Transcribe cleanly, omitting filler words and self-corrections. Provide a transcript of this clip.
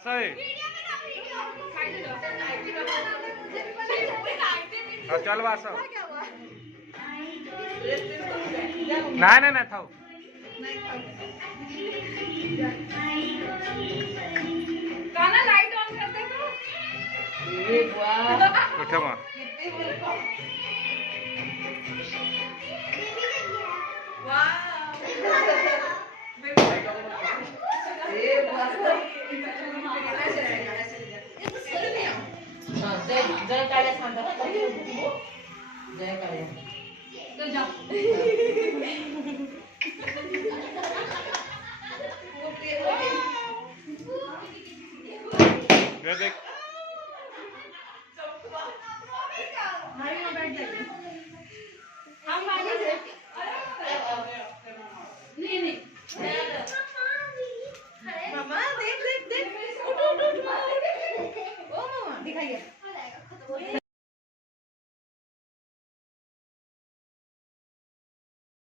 असं आहे. चल बा असं. नाही नाही नाही थांब. लाइट ऑन करते तू. कुठे मग जय काळ्या सांगता ना जय काळ्या तर जा देख नहीं नहीं